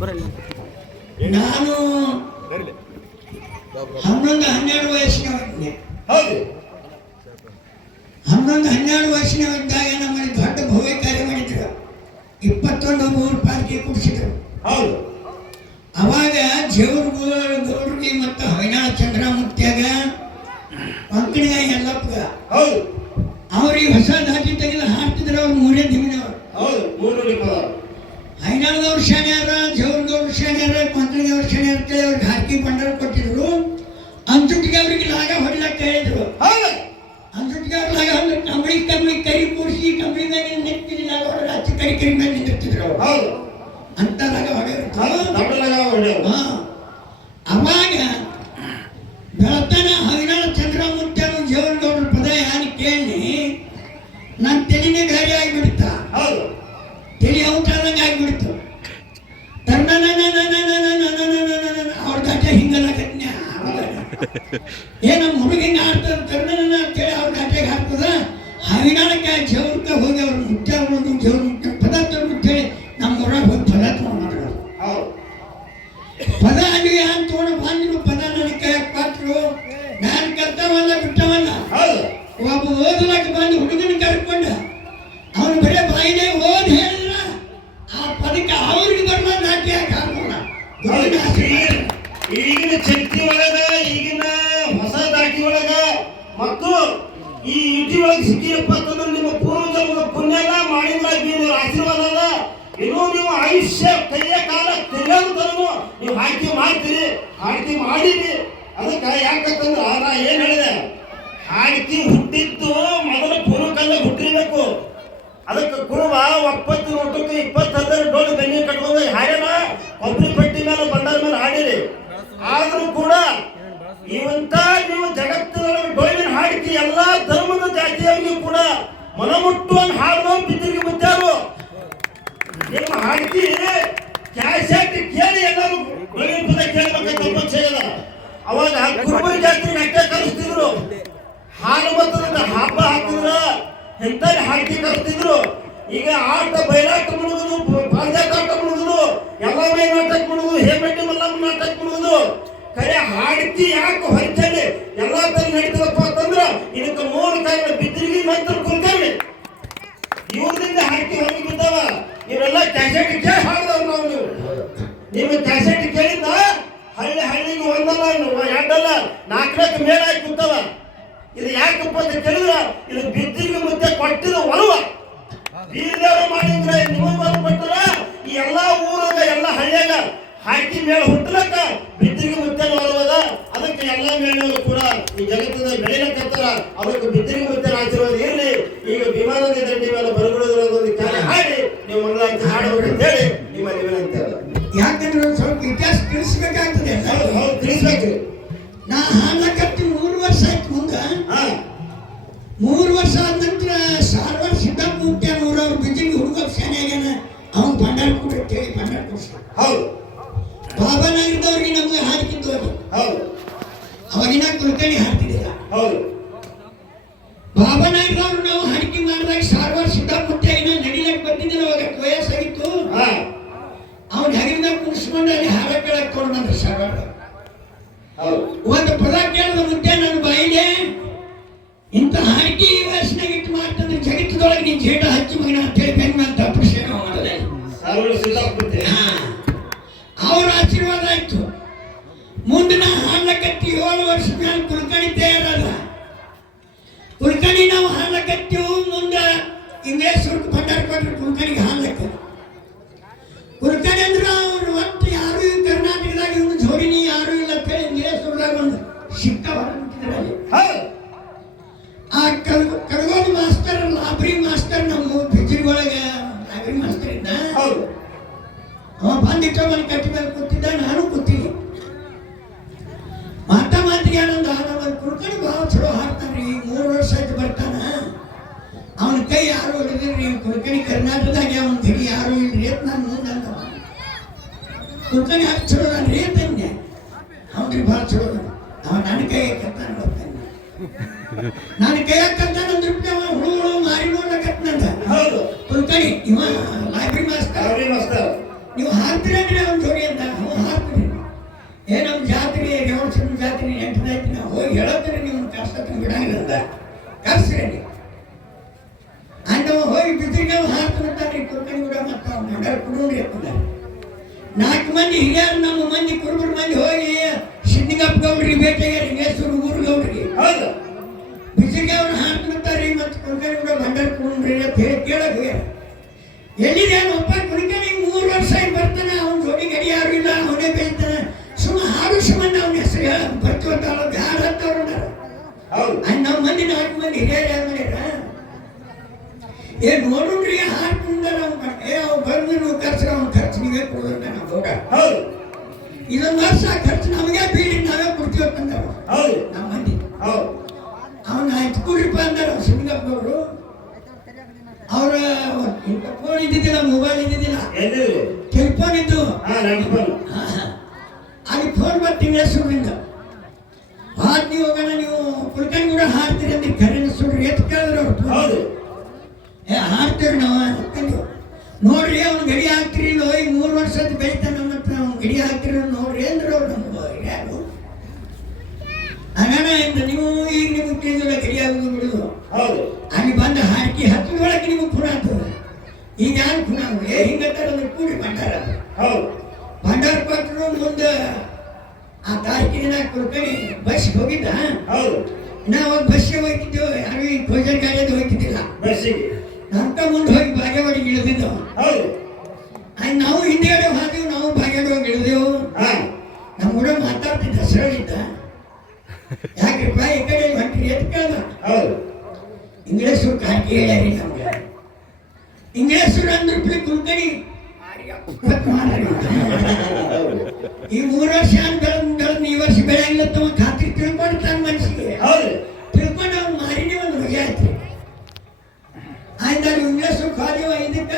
ನಾನು ಹನ್ನೊಂದು ಹನ್ನೆರಡು ವಯಸ್ಸಿನವನಿದ್ದೆ. ಹೌದು. ಹನ್ನೊಂದು ಹನ್ನೆರಡು ವಯಸ್ಸಿನವರಿದ್ದಾಗ ನಮ್ಮಲ್ಲಿ ದೊಡ್ಡ ಭವ್ಯ ಕಾರ್ಯ ಮಾಡಿದ್ರು. ಇಪ್ಪತ್ತೊಂದು ಮೂರು ಪಾರ್ಟಿ ಕೂಡಿಸಿದ್ರು. ಹೌದು. ಅವಾಗ ಜೇವ್ರ ಗೌಡ್ರಿಗೆ ಮತ್ತು ಹೈನಾಳ ಚಂದ್ರಮೂರ್ತಿಯಾಗ ಕೊಂಕಣಿಗ ಯಲ್ಲಪ್ಪಗ ಹೌದು. ಅವ್ರಿಗೆ ಹೊಸ ದಾಟಿ ತೆಗೆದು ಹಾಕ್ತಿದ್ರು ಅವ್ರು ಮೂರೇ ದಿನದವ್ರು. ಹೌದು ಮೂರು ಪದ ಶನಿಯಾರ ಶಾಣ್ಯಾರ ಶನಿಯಾರ ಶಾಣ್ಯಾರ ಶನಿಯಾರ ಅಂತೇಳಿ ಅವ್ರಿಗೆ ಹಾಕಿ ಬಂಡಾರ ಕೊಟ್ಟಿದ್ರು. ಅಂಚುಟ್ಟಿಗೆ ಅವ್ರಿಗೆ ಲಾಗ ಹೊಡಿಲಕ್ಕೆ ಹೇಳಿದ್ರು ಅಂದ್ಬಿಟ್ಟು ಅವ್ರ ಲಾಗ ಕಂಬಳಿ ಕಂಬಳಿ ಕರಿ ಕೂರಿಸಿ ಕಂಬಳಿ ಮೇಲೆ ನಿಂತಿಲ್ಲ ಅವ್ರ ಹಚ್ಚಿ ಕರಿ ಕರಿ ಮೇಲೆ ನಿಂತಿರ್ತಿದ್ರು. ಹೌದು. ಅಂತ ಲಾಗ ಹೊಡೆಯೋರು ದೊಡ್ಡಲಾಗ ಹೊಡೆಯವು ಹಾ. ಅವಾಗ ಏ ಹುಡುಗಿನ ಆಡ್ತಾರೆ ಕರ್ಣನ ಅಂತೇಳಿ ಅವ್ರ ಕಟ್ಟೆಗೆ ಹಾಕ್ತದ ಹರಿನಾಳಕ್ಕೆ ಜೀವನಕ್ಕೆ ಹೋಗಿ ಅವ್ರ ಮುಖ್ಯ ಒಂದು ಜೀವನ ಮುಟ್ಟ ಪದ ಆಯುಷ್ಯ ಕೈಯ ಕಾಲ ತೆಗೆಯೋದು ತನನು ನೀವು ಆಯ್ಕೆ ಮಾಡ್ತೀರಿ, ಆಯ್ಕೆ ಮಾಡಿರಿ. ಅದಕ್ಕೆ ಯಾಕಂತಂದ್ರ ನಾ ಏನ್ ಹೇಳಿದೆ? ಆಯ್ಕೆ ಹುಟ್ಟಿದ್ದು ಮೊದಲು ಪುರುಕಲ್ಲ ಹುಟ್ಟಿರ್ಬೇಕು. ಅದಕ್ಕೆ ಕುರುಬ ಒಪ್ಪತ್ತು ಊಟಕ್ಕೆ ಇಪ್ಪತ್ತು ಡೋಲ್ ಬೆನ್ನಿ ಕಟ್ಕೊಂಡು ಹಾಗೇನ ಒಬ್ರಿ ಪಟ್ಟಿ ಮೇಲೆ ಬಂದಾದ ಮೇಲೆ ಹಾಡಿರಿ. ಆದರೂ ಕೂಡ ಇವಂತ ನೀವು ಜಗತ್ತಿನೊಳಗೆ ಡೋಲಿನ ಹಾಡಿಕೆ ಎಲ್ಲಾ ಧರ್ಮದ ಜಾತಿಯವರಿಗೂ ಕೂಡ ಮನಮುಟ್ಟುವಂಗೆ ಹಾಡೋ ಬಿದ್ದಿಗೆ ಮುದ್ದಾರು ನಿಮ್ಮ ಕ್ಯಾಶ್ ಕ್ಯಾಸೆಟ್ ಕೇಳಿ ಎಲ್ಲರೂ. ಡೋಲಿನ ಪದ ಕೇಳಬೇಕಂತ ಅಪೇಕ್ಷೆ ಇಲ್ಲ ಅವಾಗ ಕುರುಬರ ಜಾತ್ರೆಗೆ ಅಟ್ಟೆ ಕಲಿಸ್ತಿದ್ರು ಹಾಲು ಬರ್ತದಂತ ಹಬ್ಬ ಹಾಕಿದ್ರ ಎಂತ ಹಾಕಿ ಕಲಿಸ್ತಿದ್ರು ಈಗ ಆಟ ಬಯಲಾಟ ಮಾಡುವುದು ಪಾಂಜಾಟ ಮುಳುಗುದು, ಎಲ್ಲ ಮೈ ನಾಟಕ ಮುಳುಗುದು ಹೇಮಂಡಿ ಮಲ್ಲಮ್ಮ ನಾಟಕ ಮುಳುಗುದು. ಕರೆ ಹಾಡ್ತಿ ಯಾಕೆ ಹೊರಚಲ್ಲಿ? ಎಲ್ಲ ತರ ನಡೀತದಪ್ಪ ಅಂತಂದ್ರ ಇದಕ್ಕೆ ಮೂರು ಕಾರಣ. ಬಿದ್ದಿರಿಗೆ ನಂತರ ಕುಲ್ಕರ್ಣಿ ಇವ್ರದಿಂದ ಹಾಕಿ ಹೊರಗೆ ಬಿದ್ದಾವ. ನೀವೆಲ್ಲ ಕ್ಯಾಸೆಟ್ ಕೇಳಿ ಹಾಡಿದವ್ರು ನಾವು ನೀವು. ನೀವು ಕ್ಯಾಸೆಟ್ ಕೇಳಿದ್ದ ಹಳ್ಳಿ ಹಳ್ಳಿಗೆ ಒಂದಲ್ಲ ಎರಡಲ್ಲ ನಾಲ್ಕಕ್ಕೆ ಮೇಲೆ ಕುತ್ತವ ಕೂತವ ಇದು ಯಾಕಪ್ಪ ಅಂತ ಕೇಳಿದ್ರ? ಇದು ಬಿದ್ದಿಗೆ ಮುದ್ದೆ ಕೊಟ್ಟಿದ ಒಲವ. ಬೀರ್ದೇವ್ರ ಮಾಡಿದ್ರೆ ನಿಮಗೆ ಬಂದು ಕೊಟ್ಟರ ಈ ಎಲ್ಲ ಊರಾಗ ಎಲ್ಲ ಹಳ್ಳಿಯಾಗ ಹಾಕಿ ಮೇಲೆ ಹುಟ್ಟಲಕ್ಕ ಬಿದ್ದಿಗೆ ಮುದ್ದೆ ಒಲವದ ಅದಕ್ಕೆ ಎಲ್ಲ ಮೇಳಗಳು ಕೂಡ ಈ ಜಗತ್ತದ ಬೆಳಿಲಕ್ಕತ್ತಾರ ಅದಕ್ಕೆ ಬಿದ್ದಿಗೆ ಮುದ್ದೆ ಆಶೀರ್ವಾದ ಇರಲಿ. ಈಗ ವಿಮಾನದ ದಂಡಿ ಮೇಲೆ ಹಾಡಿ ಹಾಡಬೇಕು ಅಂತ ಹೇಳಿ ನಿಮ್ಮಲ್ಲಿ ವಿನಂತಿ ಯಾಕಂದ್ರೆ ಒಂದ್ ಸ್ವಲ್ಪ ಇತಿಹಾಸ ತಿಳಿಸ್ಬೇಕಾಗ್ತದೆ ಹೌದು ಹೌದು ತಿಳಿಸ್ಬೇಕ್ರಿ ನಾ ಹಾಡ್ಲಕತ್ತಿ ಮೂರು ವರ್ಷ ಆಯ್ತು ಮುಂದೆ. ಮೂರು ವರ್ಷ ಆದ ನಂತರ ಸಾರ್ವರ್ ಸಿದ್ದಪ್ಪ ಮುಟ್ಟಿ ಊರವ್ರು ಬಿದ್ದಿಗೆ ಹುಡುಗ ಅವ್ನು ಭಂಡಾರ ಕೊಡ್ರಿ ಅಂತೇಳಿ ಭಂಡಾರ ಕೊಡ್ಸ್ರು ಹೌದು. ಬಾಬಾನಾಗಿದ್ದವ್ರಿಗೆ ನಮಗೆ ಹಾಡ್ತಿದ್ದು ಅದು. ಹೌದು. ಅವಾಗಿನ ಕುಲಕರ್ಣಿ ಹಾಡ್ತಿದ್ದಿಲ್ಲ. ಹೌದು. ಬಾಬಾನಾಗಿದ್ದವ್ರು ಸಾರ್ವಾರ ಒಂದು ಪದ ಕೇಳಿದ ಒಂದು ಸಿಕ್ಕ ಹೊರಬಿಟ್ಟಿದ್ರಲ್ಲಿ ಆ ಕಲ್ ಕಡಗೋದು ಮಾಸ್ತರ್ ಲಾಬ್ರಿ ಮಾಸ್ತರ್ ನಮ್ಮ ಬಿಜಿರಿಗೊಳಗೆ ಲಾಬ್ರಿ ಮಾಸ್ತರ್ ಇದ್ದ? ಹೌದು. ಅವ ಬಂದಿಟ್ಟ ಮನೆ ಕಟ್ಟಿ ಮೇಲೆ ಕೂತಿದ್ದ ನಾನು ಕೂತೀನಿ. ಮಾತಾ ಮಾತಿಗೆ ಏನಂದ ನಮ್ಮ ಕುಡ್ಕೊಂಡು ಭಾಳ ಚಲೋ ಹಾಡ್ತಾನ್ರಿ ಈಗ ಮೂರು ವರ್ಷ ಆಯ್ತು ಬರ್ತಾನ. ಅವನ ಕೈ ಯಾರು ಹಿಡಿದಿರ್ರಿ ಕುಡ್ಕಣಿ ಕರ್ನಾಟಕದಾಗ ಅವನ ಕೈ ಯಾರು ಇಲ್ರಿ ಅಂತ ನಾನು ಮುಂದೆ ಕುಡ್ಕಣಿ ಹಾಕಿ ಚಲೋ ನಾನು ರೀ ಅಂತಂದೆ ಅವನ್ರಿ ಭಾಳ ಚಲೋ ಅದಾನ. ಅವ ನನ್ನ ಕೈ ಕತ್ತಾನ ಬರ್ತಾನೆ ನಾನು ಕೈ ಕರ್ತಾನ ಅಂದ್ಬಿಟ್ಟು ಅವ ಹುಳು ಹುಳು ಮಾರಿ ನೋಡ್ಲಕತ್ ನಂದ ಹೌದು. ಕುಲ್ಕಣಿ ಇವ ಲೈಬ್ರರಿ ಮಾಸ್ಟರ್ ಅವ್ರಿ ಮಸ್ತ ನೀವು ಹಾಗೆ ಒಂದು ಅವ್ನು ಜೋಡಿ ಅಂತ ಹ್ಞೂ ಹಾಕ್ತೀನಿ ಏ ನಮ್ಮ ಜಾತ್ರೆ ರೇವಣಸಿನ ಜಾತ್ರೆ ಎಂಟನೇತಿ ನಾವು ಹೋಗಿ ಹೇಳತ್ತೀರಿ ನೀವು ಕಷ್ಟ ಬಿಡಂಗಿಲ್ಲ ಅಂತ ಕರ್ಸ್ರಿ ಅಂತ ಅಂದವ ಹೋಗಿ ಬಿದ್ರಿಗೆ ಹಾಕ್ತಾನೆ ಕುಲ್ಕಣಿ ಕೂಡ ಮತ್ತೆ ಅವ್ನ ಕುಡುಂಡ್ರಿ ಅಂತಾರೆ ನಾಲ್ಕು ಮಂದಿ ಹಿರಿಯರು ನಮ್ಮ ಮಂದಿ ಕುರುಬರು ಮಂದಿ ಹೋಗಿ ಸಿದ್ಧಿಗಪ್ಪ ಗೌಡ್ರಿ ಭೇಟಿಯಾಗ ಲಿಂಗೇಶ್ವರ ಊರು ಗೌಡ್ರಿ ಹೌದು. ಬಿಸಿಗೆ ಅವ್ರು ಹಾಕ್ಬಿಡ್ತಾರೆ ಮತ್ತು ಕುರ್ಕನಿ ಕೂಡ ಮಂಡಳ ಕುಣ್ರಿ ಅಂತ ಹೇಳಿ ಕೇಳೋದು ಎಲ್ಲಿದೆ ಒಬ್ಬ ಕುರ್ಕನಿ ಮೂರು ವರ್ಷ ಆಗಿ ಬರ್ತಾನೆ ಅವ್ನ ಜೋಡಿ ಗಡಿಯಾರು ಇಲ್ಲ ಅವನೇ ಬೆಳಿತಾನೆ. ಸುಮ್ಮ ಹಾಡು ಸುಮ್ಮನೆ ಅವನ ಹೆಸರು ಹೇಳ ಬರ್ತೀವಂತ ಬ್ಯಾಡ ಅಂತವ್ರು ಹೌದು. ನಮ್ಮ ಮಂದಿ ನಾಲ್ಕು ಮಂದಿ ಹಿರಿಯರು ಯಾರು ಮಾಡ್ಯಾರ ಏ ನೋಡ್ರಿ ಹಾಡ್ಕೊಂಡ ನಾವು ಏ ಅವ್ ಬಂದು ನೀವು ಖರ್ಚು ಅವ್ನು ಖರ್ಚು ನೀವೇ ಕೊಡೋಣ ನಾವು ಹೋಗ ಹೌದು. ಇದೊಂದು ವರ್ಷ ಖರ್ಚು ನಮಗೆ ಬೀಡಿ ನಾವೇ ಕೊಡ್ತೀವಿ ಅಂತಂದವರು ಹೌದು. ನಮ್ಮ ಮಂದಿ ಹೌದು. ಅವನ ಹಚ್ಕೊಡ್ರಿಪ್ಪ ಅಂದರು. ಸಿಂಗಪ್ಪನವರು ಅವ್ರ ಫೋನ್ ಇದ್ದಿದ್ದಿಲ್ಲ ಮೊಬೈಲ್ ಇದ್ದಿದ್ದಿಲ್ಲ. ಟೆಲಿಫೋನ್ ಇದ್ದು. ಅಲ್ಲಿ ಫೋನ್ ಬಂತು ಇಂಗ್ಲೇಶ್ವರದಿಂದ ಹಾಡ್ ನೀವು ಹೋಗೋಣ ನೀವು ಕುಲ್ಕರ್ಣಿ ಕೂಡ ಹಾಡ್ತೀರಿ ಅಂತ ಕರೆನ ಸುಡ್ರಿ ಎತ್ ಕೇಳಿದ್ರು ಅವ್ರು. ಹೌದು. ಏ ಹಾಡ್ತೀರಿ ನಾವು ಅಂತಂದು ನೋಡ್ರಿ ಅವ್ನು ಗಡಿ ಹಾಕ್ತಿರಿ ಹೋಗಿ ಮೂರು ವರ್ಷದ ಬೆಳಿತಾನ. ಮತ್ತೆ ಹಾಕಿರೋ ನೋಡ್ರಿ ಅಂದ್ರೆ ಅವ್ರು ನಮ್ಗೆ ಯಾರು? ಹಾಗಾನ ಇಂದ ನೀವು ಈಗ ನಿಮ್ಗೆ ತಿಳಿದಿಲ್ಲ ಗಡಿ ಆಗುದು ಬಿಡುದು ಹೌದು. ಅಲ್ಲಿ ಬಂದ ಹಾಕಿ ಹತ್ತದೊಳಗೆ ನಿಮಗೆ ಖುಣ ಆಗ್ತದೆ ಈಗ ಯಾರು ಖುಣ? ಏ ಹಿಂಗತ್ತಾರ ಅಂದ್ರೆ ಕೂಡಿ ಭಂಡಾರ. ಹೌದು. ಭಂಡಾರ ಕೊಟ್ಟರು ಮುಂದೆ ಆ ತಾರೀಕಿನ ದಿನ ಕುರ್ಕಣಿ ಬಸ್ ಹೋಗಿದ್ದ? ಹೌದು. ನಾವು ಒಂದು ಬಸ್ಸಿಗೆ ಹೋಗ್ತಿದ್ದೆವು ಯಾರು ಈ ಭೋಜನ ಕಾರ್ಯದ ಹೋಗ್ತಿದ್ದಿಲ್ಲ. ಬಸ್ಸಿಗೆ. ಅಂತ ಮುಂದೆ ಹೋಗಿ ಬಾಗೇವಾಡಿಗೆ ಇಳಿದಿದ್ದೆವು ಹೌದು. ನಾವು ಹಿಂದೆ ಹೋದೆವು ನಾವು ಒಂದು ಹೋಗಿ ಇಳಿದೆವು ನಮ್ಮ ಕೂಡ ಮಾತಾಡ್ತಿದ್ದ ಸರಳಿದ್ದ. ಯಾಕ್ರಿಪ್ಪ ಈ ಕಡೆ ಹೊಂಟ್ರಿ ಅಂತ ಕೇಳ್ದ. ಹೌದು. ಇಂಗ್ಲೇಷು ಕಾಕಿ ಹೇಳ್ಯಾರಿ ನಮ್ಗೆ. ಇಂಗ್ಲೇಷರು ಅಂದ್ರೆ ಪ್ಲಿ ಕುಲ್ಕಣಿ ಈ ಮೂರು ವರ್ಷ ಬೆಳೆದ್ ಈ ವರ್ಷ ಬೆಳೆಯಂಗಿಲ್ಲ ತಮ್ಮ ಖಾತ್ರಿ ತಿಳ್ಕೊಂಡು ತನ್ನ ಮನಸ್ಸಿಗೆ ಹೌದು. ತಿಳ್ಕೊಂಡು ಅವ್ನು ಮಾರಿನೇ ಒಂದು ರಜೆ ಆಯ್ತು ಆಯ್ತು ಇದಕ್ಕ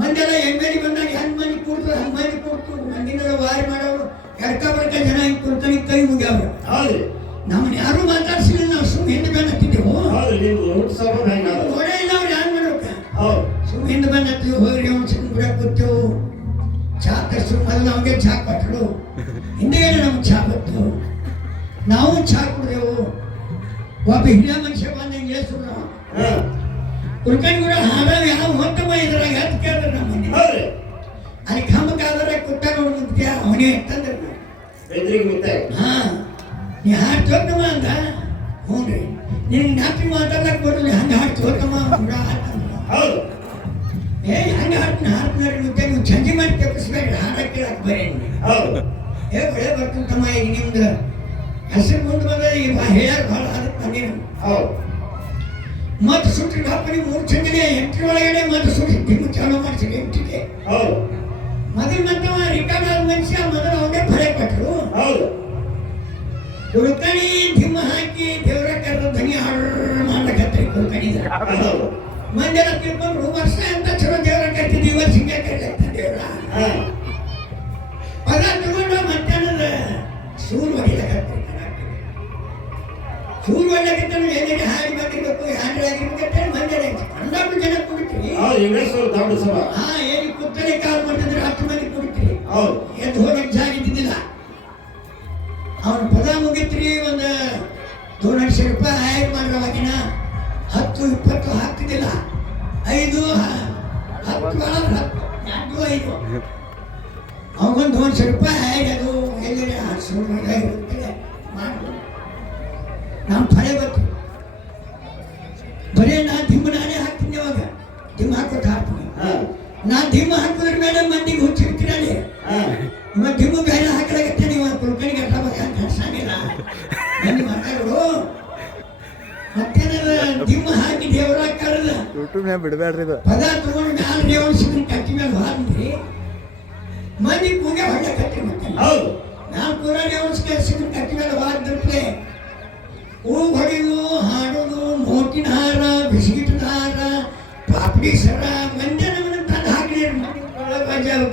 ಮಂದೆಲ್ಲ ಹೆಂಗಡಿ ಬಂದಾಗ ಹೆಂಗ್ ಮಂದಿ ಕೂಡ್ತು ಹಂಗ್ ಮಂದಿ ಕೂಡ್ತು. ಮಂದಿನೆಲ್ಲ ವಾರಿ ಮಾಡೋರು ಎಡ್ಕ ಬರ್ಕ ಜನ ಹಿಂಗ್ ಕೂಡ್ತಾನೆ ಕೈ ಮುಗ್ಯಾವ್ರು ಹೌದು ನಮ್ಮನ್ನ ಯಾರು ಮಾತಾಡ್ಸಿಲ್ಲ ನಾವು ಸುಮ್ ಹಿಂದೆ ಬಂದು ಹತ್ತಿದ್ದೆವು. ಹೆಂಗ ಇಲ್ಲ ಅವ್ರು ಯಾರು ಮಾಡ್ಬೇಕ ಹೌದು ಸುಮ್ಮನೆ ಹಿಂದೆ ಬಂದು ಹತ್ತಿವಿ ಹೋಗ್ರಿ ಅವ್ನು ಸುಮ್ ಕೂಡ ಕೂತೇವು ಚಾ ತರಿಸು ಮೊದಲು ಅವ್ಗೆ ಚಾ ಕೊಟ್ಟರು. ಹಿಂದೆಗಡೆ ನಮ್ಗೆ ಚಾ ಕೊಟ್ಟು ನಾವು ಚಾ ಕುಡಿದೆವು. ಒಬ್ಬ ಹಿರಿಯ ಮನುಷ್ಯ ಬಂದ ಇಂಗ್ಲೇಶ್ವರ ಹಾ ಕುಲ್ಕರ್ಣಿ ಕೂಡ ಹಾಡಾವ ಯಾವ ಹೊತ್ತಮ್ಮ ಇದ್ರಾಗ ಹತ್ತು ಕೇಳಿದ್ರೆ ನಮ್ಮ ಮನೆ. ಅಲ್ಲಿ ಕಂಬಕ್ಕಾದ್ರೆ ಕುಟ್ಟ ನೋಡಿ ಮುಂದೆ ಅವನೇ ಅಂತಂದ್ರೆ ಎದುರಿಗೆ ಮುತ್ತೆ ಹಾ. ನೀ ಹಾಡು ತೋರ್ತಮ್ಮ ಅಂತ ಹ್ಞೂ ರೀ. ನೀನು ನಾಪಿ ಮಾತಾಡಕ್ ಬರಲಿ ಹಂಗೆ ಹಾಡು ತೋರ್ತಮ್ಮ ಹುಡ ಹೌದು. ಏ ಹಂಗೆ ಹಾಡ್ತೀನಿ ಹಾಡ್ತಾರೆ ಮತ್ತೆ ನೀವು ಚಂಜಿ ಮಾಡಿ ತಪ್ಪಿಸ್ಬೇಡ್ರಿ ಹಾಡಕ್ಕೆ ಕೇಳಕ್ಕೆ ಬರೀ ಹೌದು. ಏ ಬೆಳೆ ಬರ್ತಂತಮ್ಮ ಈಗ ನಿಮ್ದು. ಹೆಸರು ಮುಂದೆ ಬಂದ ಈಗ ಹೇಳ್ಯಾರ ಭಾಳ ಅದಕ್ಕೆ ಬಂದೀನಿ ಹೌದು. ಮತ್ತೆ ಸುಟ್ರಿ ಬಾಪನಿ ಮೂರು ಚಂದಿಗೆ ಎಂಟ್ರ ಒಳಗಡೆ ಮತ್ತು ಸುಟ್ಟಿ ತಿಂಗಳು ಚಾಲು ಮಾಡಿಸಿರಿ ಎಂಟಿಗೆ ಹೌದು. ಮೊದಲು ಮತ್ತೆ ರಿಟರ್ನ್ ಆದ ಮನುಷ್ಯ ಮೊದಲು ಅವನೇ ಫಳೆ ಕೊಟ್ಟರು ಹೌದು. ಕುಳ್ಕಣಿ ದಿಮ್ಮ ಹಾಕಿ ದೇವರ ಕರೆದ ಧ್ವನಿ ಹಾಡು ಮಾಡ್ಲಕತ್ರಿ ಕುಳ್ಕಣಿದ ಮಂದಿರ ತಿಳ್ಕೊಂಡ್ರು ವರ್ಷ ಅಂತ ಚಲೋ ದೇವರ ಕರ್ತಿದ್ವಿ ಈ ವರ್ಷ ಹಿಂಗೆ ಕರ್ಲತ್ತ ದೇವರ? ಪದ ತಗೊಂಡು ಮಧ್ಯಾಹ್ನದ ಸೂರ್ ಹೊಡಿಲಕತ್ರಿ ಸೂರ್ ಏನೇನು ಇಂಗ್ಲೇಶ್ವರ ದೊಡ್ಡ ಸಭಾ. ಹಾ ಏನು ಕುತ್ತಲೆ ಕಾಲ್ ಮಾಡಿದ್ರೆ ಹತ್ತು ಮಂದಿ ಕುಡಿತ್ರಿ ಹೌದು. ಎದ್ದು ಹೋಗಕ್ಕೆ ಜಾಗ ಇದ್ದಿದ್ದಿಲ್ಲ. ಅವನ ಪದ ಮುಗಿತ್ರಿ ಒಂದು ದೊಡ್ಡ ಲಕ್ಷ ರೂಪಾಯಿ ಆಯ್ಕೆ ಮಾಡಿರೋವಾಗಿನ ಹತ್ತು ಇಪ್ಪತ್ತು ಹಾಕ್ತಿದ್ದಿಲ್ಲ. ಐದು ಹತ್ತು ಹತ್ತು ಐದು. ಅವಗೊಂದು ಒಂದು ಲಕ್ಷ ರೂಪಾಯಿ ಆಯ್ಕೆ ಅದು ಎಲ್ಲೇ ಇರುತ್ತೆ ಮಾಡಿ ನಮ್ಮ ಫಲೆ ಬಂತು ನಾ ದಿಮ್ಮ ಹಾಕಿದ್ರೆ ಮೇಲೆ ಮಂದಿಗೆ ಹುಚ್ಚಿರ್ತೀರಲ್ಲಿ ಹಾ. ಧಿಮ್ಮ ಬೇರೆ ಹಾಕಲಾಗತ್ತೆ ನೀವು ಕುಲ್ಕಣಿಗೆ ಕಟ್ಸಂಗಿಲ್ಲ ನನ್ನ ಮಕ್ಕಳು ಮತ್ತೇನಾರ ಧಿಮ್ಮ ಹಾಕಿ ದೇವರ ಯೂಟ್ಯೂಬ್ನ್ಯಾಗ ಬಿಡಬೇಡ್ರಿ ಇದು. ಪದ ತಗೊಂಡು ನಾನು ದೇವರ ಸಿಕ್ಕ ಕಟ್ಟಿ ಮೇಲೆ ಹಾಕಿದ್ರಿ ಮಂದಿ ಪೂಜೆ ಹೊಳ್ಳೆ ಕಟ್ಟಿ ಹೌದು. ನಾನು ಪೂರ ದೇವರ ಸಿಕ್ಕ ಕಟ್ಟಿ ಮೇಲೆ ಹಾಕಿದ್ರೆ ಹೂ ಹೊಡೆದು ಹಾಡೋದು ಮೋಟಿನ ಹಾರ ಬಿಸ್ಕಿಟಿನ ಹಾರ ಪಾಪಡಿ ಸರ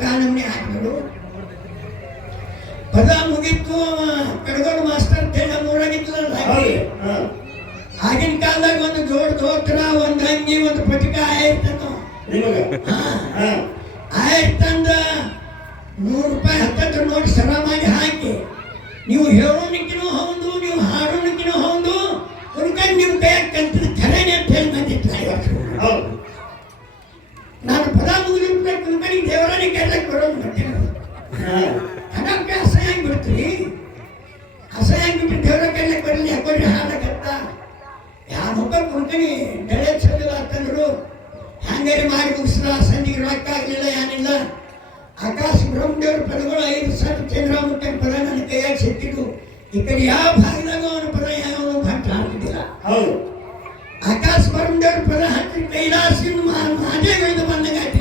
ಕಾನಮ್ನೆ ಹಾಕಿದ್ರು ಪದ ಮುಗಿತ್ತು ಕಡಗೋಡು ಮಾಸ್ಟರ್ ತೇಳ ಮೂರಾಗಿದ್ದಲ್ಲ ಹೌದು. ಹಾ. ಆಗಿನ ಕಾಲದಾಗ ಒಂದು ಜೋಡ್ ದೋತ್ರ ಒಂದು ಅಂಗಿ ಒಂದು ಪಟಿಕ ಆಯ್ತಂದು ಆಯ್ತಂದ ಹಾ. ರೂಪಾಯಿ ಆಯ್ತಂದ ನೋಡಿ ಸರಮಾಗಿ ಹಾಕಿ. ನೀವು ಹೇಳೋ ಹೌದು ಕರೆಯಕ್ಕೆ ಬರೋದು ಹಾ. ಅದಕ್ಕೆ ಅಸಹ್ಯ ಬಿಡ್ತೀವಿ ಅಸಹ್ಯ ಬಿಟ್ಟು ದೇವರ ಕೈಲಕ್ಕೆ ಬರಲಿ ಯಾಕೋರಿ ಹಾಡಕತ್ತ ಯಾವೊಬ್ಬ ಕುಂಕಣಿ ಬೆಳೆ ಚಂದಿಲ್ಲ ಅಂತಂದ್ರು. ಹ್ಯಾಂಗರಿ ಮಾಡಿ ಮುಗಿಸಿದ ಸಂಜೆಗೆ ರೊಕ್ಕ ಆಗಲಿಲ್ಲ ಏನಿಲ್ಲ. ಆಕಾಶ ಬ್ರಹ್ಮದೇವ್ರ ಪದಗಳು ಐದು ಸಾವಿರ ಚಂದ್ರಮುಖನ ಪದ ನನ್ನ ಕೈಯಾಗ ಸಿಕ್ಕಿದ್ದು. ಈ ಕಡೆ ಯಾವ ಭಾಗದಾಗ ಅವನ ಪದ ಯಾವ ಭಟ್ಟ ಹಾಕಿದ್ದಿಲ್ಲ. ಹೌದು. ಆಕಾಶ ಬ್ರಹ್ಮದೇವ್ರ ಪದ ಹಾಕಿ ಕೈಲಾಸಿನ ಮಹಾದೇವ ಬಂದಂಗೆ ಆಯ್ತು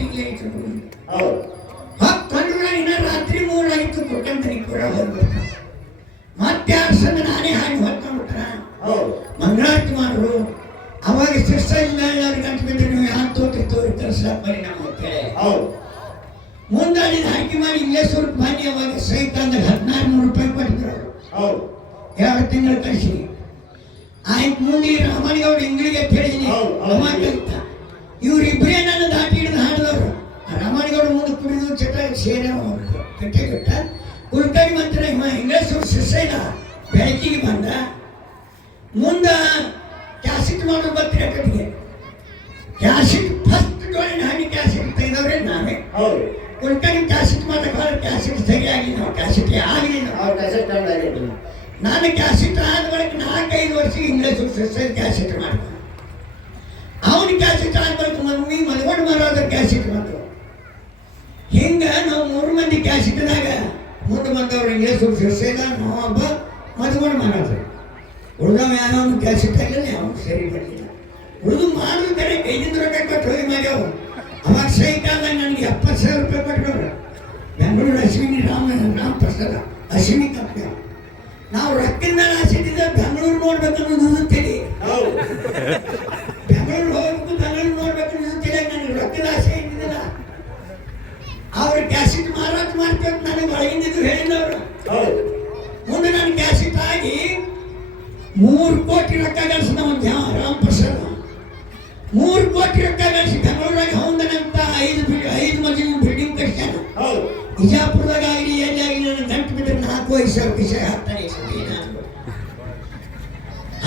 ಹೌದು. ಇನ್ನ ರಾತ್ರಿ ಮೂರಾಗಿತ್ತು ಕೊಟ್ಟಂತನಿ ಪುರ ಹೋಗ್ಬೇಕು ಮತ್ತೆ ಸಂದ ನಾನೇ ಹಾಗೆ ಹೊತ್ಕೊಂಡ್ಬಿಟ್ರ ಹೌದು. ಮಂಗಳಾರತಿ ಮಾಡ್ರು ಅವಾಗ ಶಿಷ್ಟ ಇಲ್ಲ ಅವ್ರಿಗೆ ಅಂತ ಬಿಟ್ಟು ನೀವು ಯಾರು ತೋಟಿ ತೋರಿ ತರಿಸ್ಲಾಕ ಪರಿಣಾಮ ಅಂತೇಳಿ ಹೌದು. ಮುಂದೆ ಅಲ್ಲಿ ಹಾಕಿ ಮಾಡಿ ಇಲ್ಲೇ ಸ್ವಲ್ಪ ಮಾಡಿ ಅವಾಗ ಸಹಿತ ಅಂದ್ರೆ ಹದಿನಾರು ನೂರು ರೂಪಾಯಿ ಕೊಟ್ಟಿದ್ರು. ಅವ್ರು. ಹೌದು. ಎರಡು ತಿಂಗಳು ಕಳಿಸಿ. ಆಯ್ತು ಮುಂದೆ ರಾಮನಿಗೌಡ ಇಂಗ್ಳಿಗೆ ಹೇಳಿದೀನಿ. ಹೌದು, ಹೌದು. ಅವ ಕಲಿತ ಇವ್ರಿಬ್ಬರೇ ನನ್ನ ದಾಟಿ ಹಿಡಿದು ಹಾಡಿದವರು. ರಾಮನಿಗೌಡ ಮುಂದೆ ಕುಡಿದು ಚಟ ಸೇನೆ ಕಟ್ಟೆ ಕಟ್ಟ ಕುಲ್ಕರ್ಣಿ ಮಂತ್ರ ಇವ ಇಂಗ್ಲೇಷ್ ಶಿಷ್ಯನ ಬೆಳಕಿಗೆ ಬಂದ. ಮುಂದ ಕ್ಯಾಸಿಟ್ ಮಾಡೋದು ಬರ್ತೀರ ಕಟ್ಟಿಗೆ ಕ್ಯಾಸಿಟ್ ಫಸ್ಟ್ ಡೋಳಿನ ಹಾಕಿ ಕ್ಯಾಸೆಟ್ ತೆಗೆದವ್ರೆ ನಾವೇ. ಹೌದು. ಕುಲ್ಕರ್ಣಿ ಕ್ಯಾಸೆಟ್ ಕ್ಯಾಸಿಟ್ ಕ್ಯಾಸೆಟ್ ಸರಿಯಾಗಿ ನಾವು ಕ್ಯಾಸೆಟ್ ಆಗಲಿ ಅವ್ರ ಕ್ಯಾಸೆಟ್ ನಾನು ಕ್ಯಾಸಿಟ್ ಆದ ಬಳಿಕ ನಾಲ್ಕೈದು ವರ್ಷ ಇಂಗ್ಲೇಷ್ ಸಿಸ್ಟರ್ ಕ್ಯಾಸೆಟ್ ಮಾಡಿದ ಅವನು ಕ್ಯಾಸಿಟ್ ಆದ ಬಳಿಕ ಮಮ್ಮಿ ಮಲ್ಗೊಂಡು ಮಾರೋದ್ರ ಕ್ಯಾಸೆಟ್ ಬಂದರು ಹಿಂಗ ನಾವು ಮೂರು ಮಂದಿ ಕ್ಯಾಸೆಟ್ದಾಗ ಮುಂದೆ ಬಂದವ್ರು ಇಂಗ್ಲೇಷ್ ಸಿಸ್ಟರ್ ನಾವೊಬ್ಬ ಮದುವೆ ಮಾಡೋದು ಉಳ್ದವ ಯಾವ ಕೆಲಸ ಆಗಲಿಲ್ಲ ಅವನು ಸರಿ ಬರಲಿಲ್ಲ ಉಳಿದು ಮಾಡೋದು ಕರೆ ಕೈದಿಂದ ರೂಪಾಯಿ ಕೊಟ್ಟು ಹೋಗಿ ಮಾಡ್ಯಾವ. ಅವಾಗ ಸಹಿತ ನನಗೆ ಎಪ್ಪತ್ತು ಸಾವಿರ ರೂಪಾಯಿ ಕೊಟ್ಟರು ಬೆಂಗಳೂರು ಅಶ್ವಿನಿ ರಾಮ ರಾಮ ಪ್ರಸಾದ ಅಶ್ವಿನಿ ಕಂಪ್ನಿ ನಾವು ರೊಕ್ಕದ ಮೇಲೆ ಆಸೆಟ್ಟಿದ್ದ ಬೆಂಗಳೂರು ನೋಡ್ಬೇಕನ್ನೋದು ತಿಳಿ ವಿಷಯ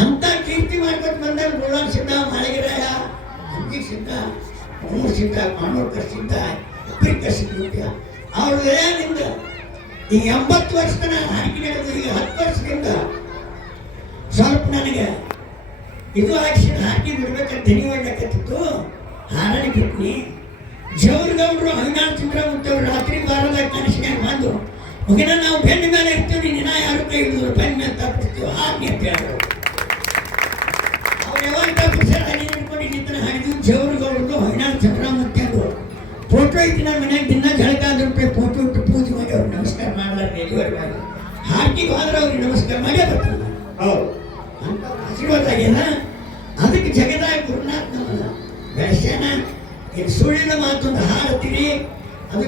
ಅಂತ ಕೀರ್ತಿ ಮಾಡ್ಕೊಟ್ಟು ಬಂದಾಗ ಗುಲಾಬ್ ಸಿದ್ಧ, ಮಾಳಿಗೆರಾಯ ಹಂಪಿ ಸಿದ್ಧ ಮೂರ್ ಸಿದ್ಧ ಮಾನೋಕರ್ ಸಿದ್ಧ, ಅಪ್ರಿಕ ಸಿದ್ಧ ಅವ್ರ ಏನಿಂದ? ಈ ಎಂಬತ್ತು ವರ್ಷದ ಹಾಕಿ ನಡೆದು, ಈಗ ಹತ್ತು ವರ್ಷದಿಂದ ಸ್ವಲ್ಪ ನನಗೆ ಇದು ಹಾಕಿ ಹಾಕಿ ಬಿಡ್ಬೇಕಂತ ದನಿ ಒಳ್ಳಕತ್ತಿತ್ತು ಹಾರಾಡಿ ಬಿಟ್ನಿ ಜವರ್ಗೌಡರು ಚಿತ್ರ ಮುಂತವ್ರು ರಾತ್ರಿ ಬಾರದಾಗ ಕನಸಿನಾಗ ಬಂದು, ಮುಗಿನ, ನಾವು ಬೆನ್ನ ಕೇಳ್ತಾರೆ ಅವ್ರು ಯಾವಾಗ ಪುರುಷ ಹನಿ ಹಿಡ್ಕೊಂಡು ನಿಂತನ ಚಕ್ರ ಮತ್ತೆ ಫೋಟೋ ಐತಿ ಮನ್ಯಾಗ ದಿನ ಜಳಕಾದ ಫೋಟೋ ಇಟ್ಟು ಪೂಜೆ ಮಾಡಿ ನಮಸ್ಕಾರ ಮಾಡಲಾರ ಡೆಲಿವರಿ ಹಾಕಿ ಹೋದ್ರೆ ಅವ್ರಿಗೆ ನಮಸ್ಕಾರ ಮಾಡೇ ಬರ್ತಾರೆ ಆಶೀರ್ವಾದ ಅದಕ್ಕೆ ಜಗದಾಗ ಗುರುನಾಥ್ ನಮ್ಮನ್ನ ಬೆಳೆಸ್ಯಾನ ಇದು ಸುಳ್ಳಿನ ಮಾತೊಂದು ಹಾಡ್ತೀರಿ ಅದು